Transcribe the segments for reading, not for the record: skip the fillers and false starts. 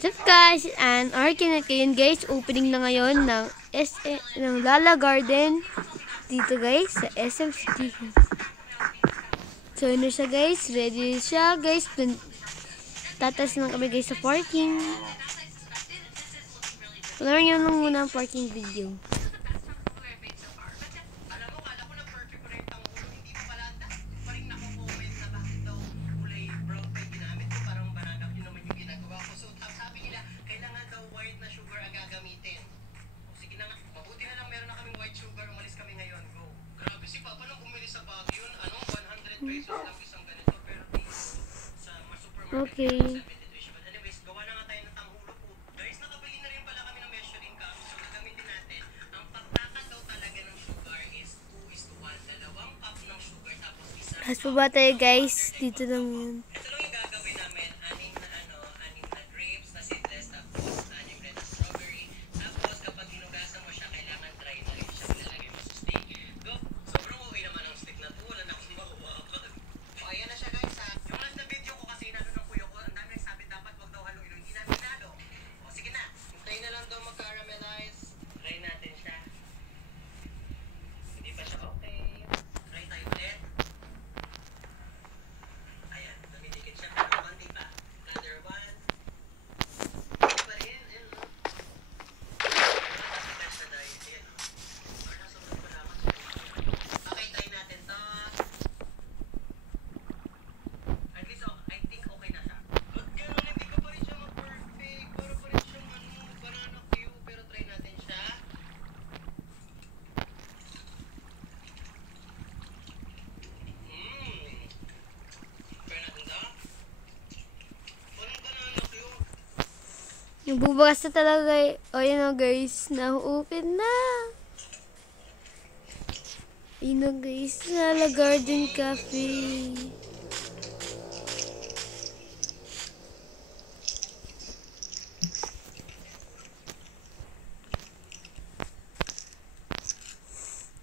What's up guys? And Arkin guys, opening na ngayon ng Lala Garden dito guys sa SM City. So ano siya guys, ready siya guys. Tatas lang kami guys sa parking. Panorin nyo lang muna ang parking video. Okay. Gawa na nga tayo ng tanghulo po. Guys, nakabili na rin pala kami ng measuring cup. So, gagamitin natin. Ang pagtakan daw talaga ng sugar is 2:1. 2 cup ng sugar tapos isa. As pa ba tayo guys? Dito lang yun. Ito lang yung gagawin namin. Anim na grapes na seedless. Tapos, 6 red na strawberry. Tapos, kapag hinugasan mo siya, kailangan dry na rin siya. Nilalagay mo sa stick. Go! Sobrang okay naman ang stick na to. Wala na akong makuwakan. O, ayan na siya guys ha. Yung last na video ko kasi nalo ng kuya ko. Ang dami nagsabi dapat wag daw haluin. Hindi namin nalo. O, sige na. Hintayin na lang daw mag-caramelize. Try natin siya. Hindi pa siya okay. Try tayo ulit. Ayan, dumidikit siya pero konti pa. Another one. Hindi pa rin. Ayan, no? Mataas na dahil. Ayan, no? Parang sobrang malaman. Okay, try natin to. At least, I think okay na siya. But ganun, hindi ka pa rin siya mag-perfect. Para pa rin siyang banana cue. Pero try natin siya. Try natin to. Parang banana cue. Nagbubukas na talaga. O yun o guys, na-open na. Yun o guys, Lala Garden Cafe.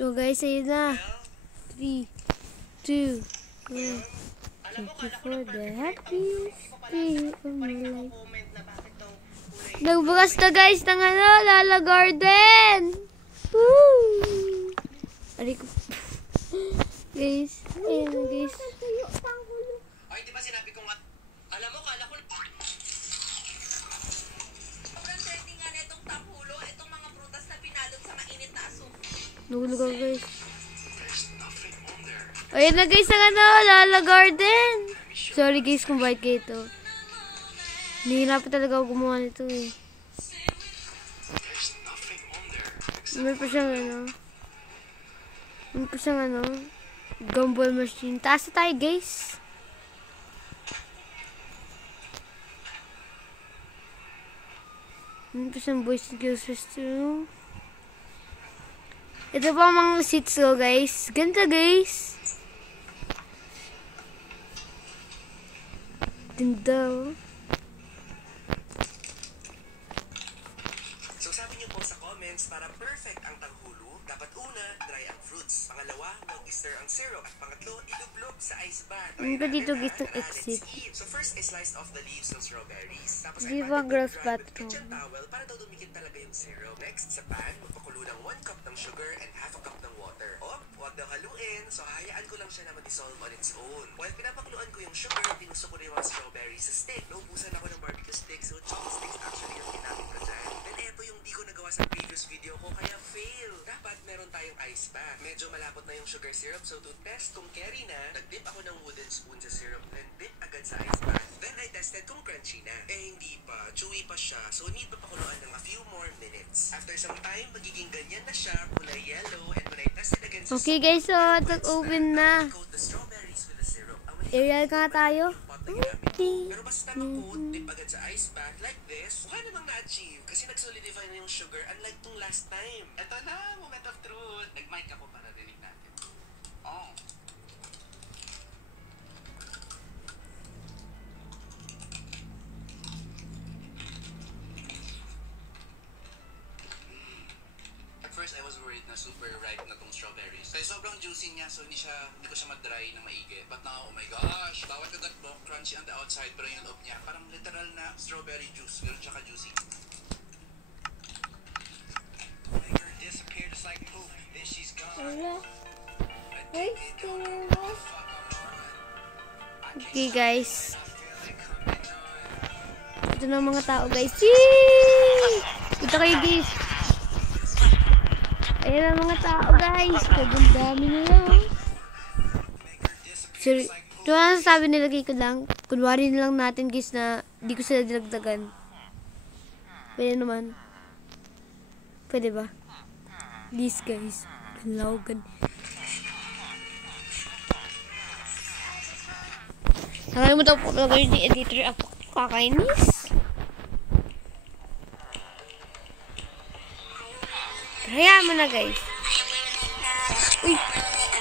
So guys, ayun na. 3, 2, 1. Alam mo, Thank you kala ko for na the perfect happiest day of my life. comment na bakit tong kulay. Nagbukas na guys ng Lala Garden! Woo! Aray ko. Guys, ayun na guys. Ay, di ba sinabi ko nga, alam mo, kala ko sobrang trending nga na itong tanghulo, itong mga prutas na pinalot sa mainit na asukal. Nahulog ako guys. Ayun na guys ang Lala Garden! Sorry guys kung bakit kayo ito. Nahihirapan talaga ako gumawa nito eh. Meron pa siyang gumball machine. Taas na tayo guys. Meron pa siyang boys and girls restroom. Ito pa ang mga seats ko guys. Ganda guys. Ganda oh. So sabi niyo po sa comments, para perfect ang tanghulo, dapat una, dry ang fruits. Pangalawa, huwag i-stir ang syrup. At pangatlo, ilublog sa ice bath. Ano ba dito guys ng Let's exit? eat. So first, I sliced off the leaves ng strawberries. Tapos Di I ba patted girls' it dry with bathroom? kitchen towel para daw dumikit talaga yung syrup. Next, sa pan, magpakulo ng 1 cup ng sugar and half a cup ng water. O, huwag daw haluin, so hayaan ko lang siya na mag-dissolve on its own. While pinapakuluan ko yung sugar, tinusok ko na yung mga strawberries sa stick. Naubusan ako ng barbecue stick, so chopsticks actually yung ginamit ko dyan. Then eto yung di ko nagawa sa previous video ko, kaya fail. Dapat meron tayong ice bath. Medyo malapot na yung sugar syrup, so to test kung carry na, nag-dip ako ng wooden spoon sa syrup, then dip agad sa ice bath. Then I tested kung crunchy na. Eh hindi pa, chewy pa siya, so need pa pakuluan ng a few more minutes. After some time, magiging ganyan na siya, kulay yellow, and when I tested again sa Okay guys, so nag-open na. coat the strawberries with the syrup. Aerial ka tayo. Pero basta mag-coat, dip agad sa ice bath like this, mukha namang na-achieve kasi nag-solidify na yung sugar unlike tong last time. Eto na, moment of truth. Nag-mic ako para rinig natin. Oh. At first first I was worried na super ripe na tong strawberries. Kaya sobrang juicy niya, so hindi ko siya ma-dry na maigi. But now, oh my gosh, bawat kagat mo, crunchy on the outside, pero yung loob niya, parang literal na strawberry juice. Ganun siya ka-juicy. Okay guys. Ito na mga tao guys. Yee! Ito kayo guys. Ayan ang mga tao guys. Sobrang dami nila. Sorry. Ito ang sabi nilagay ko lang. Kunwari na lang natin guys na di ko sila dilagdagan. Pwede naman. Pwede ba? Please guys. Lawagan. Nakalimutan po lagay ni editor ako. Kakainis. Hayaan mo na guys. Uy!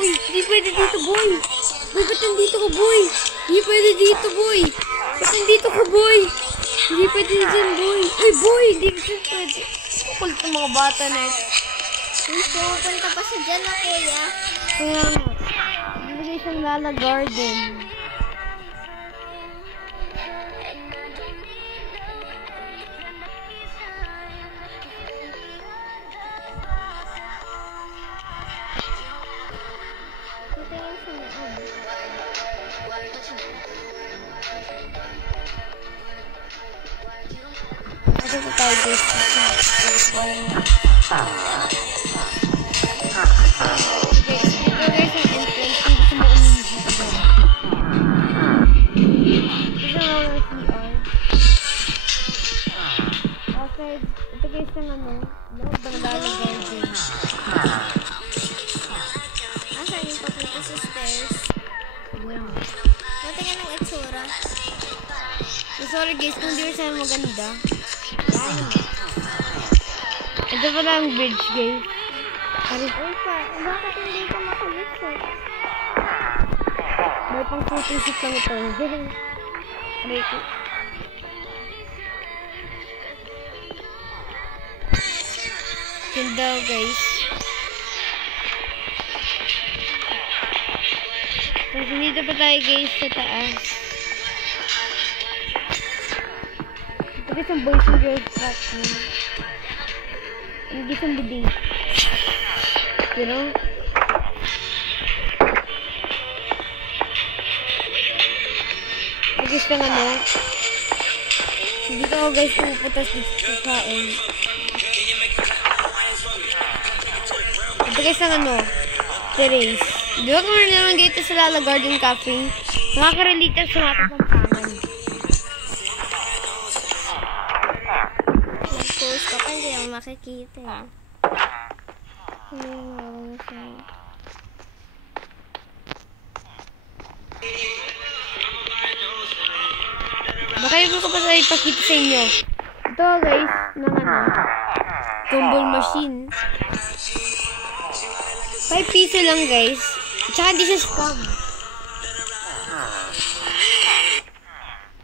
Uy! Di pwede dito boy! Boy, ba't nandito ka boy? Di pwede dito boy! Ba't nandito ka boy? Hindi pwede dyan boy! Uy boy! Di pwede. Kukulit ang mga bata na ito. Uy, pupunta pa siya dyan na kuya. Kaya nga. Nilagay siyang Lala Garden. Ito po tayo guys. Okay, ito guys ng ano, loob ng Lala Garden. Asan yung papunta sa stairs? Buti nga ng itsura. Sorry guys, kung di rin sana maganda. Ito pala ang bridge guys. Uy pa, bakit hindi ka makalit eh? May pang photo shoot lang ito. Aray ko. Ganda guys. Kasi dito pa tayo guys sa taas. Ito guys ang boys and girls track. Hindi sa bidding. You know? Guys ng ano. Dito ako guys puputas dito sa kain. Ito guys ng ano. Terrace. Di ba kung naman dito sa Lala Garden Cafe? Nakaka-relate sa mga kapampangan. Nag-post ka pa, hindi ako makikita eh. Hindi mo siya. Baka yung ko pa tayo ipakita sa inyo. Ito guys, ng ano, gumball machine. 5 piso lang guys. Tsaka di siya scam.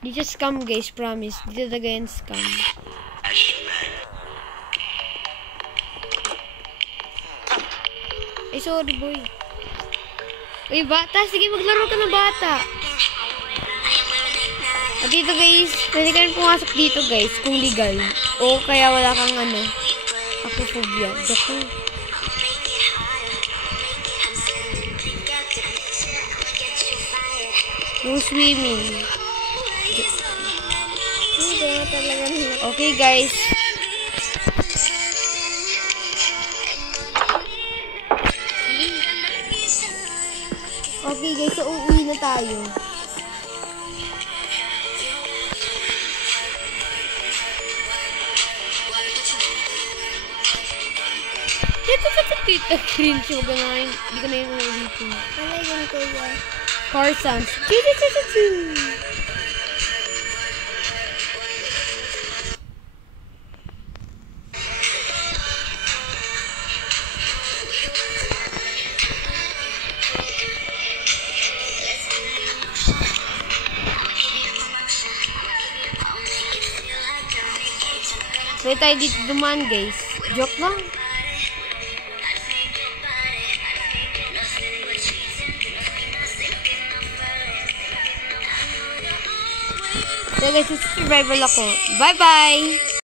Di siya scam guys, promise. Di talaga yan scam. Eh sorry boy. Uy bata, sige maglaro ka na bata. At dito guys, pwede ka rin pumasok dito guys, kung legal. O kaya wala kang ano, apophobia. Joke. Yung swimming. Hindi na talaga nila. Okay guys. Okay guys, so uuwi na tayo. Tita cringe ko ba na yung hindi ko na yung ulitin. Ano yun kuya? Car sounds. Pwede tayo dito dumaan guys. Joke lang. So guys, survival ako. Bye-bye!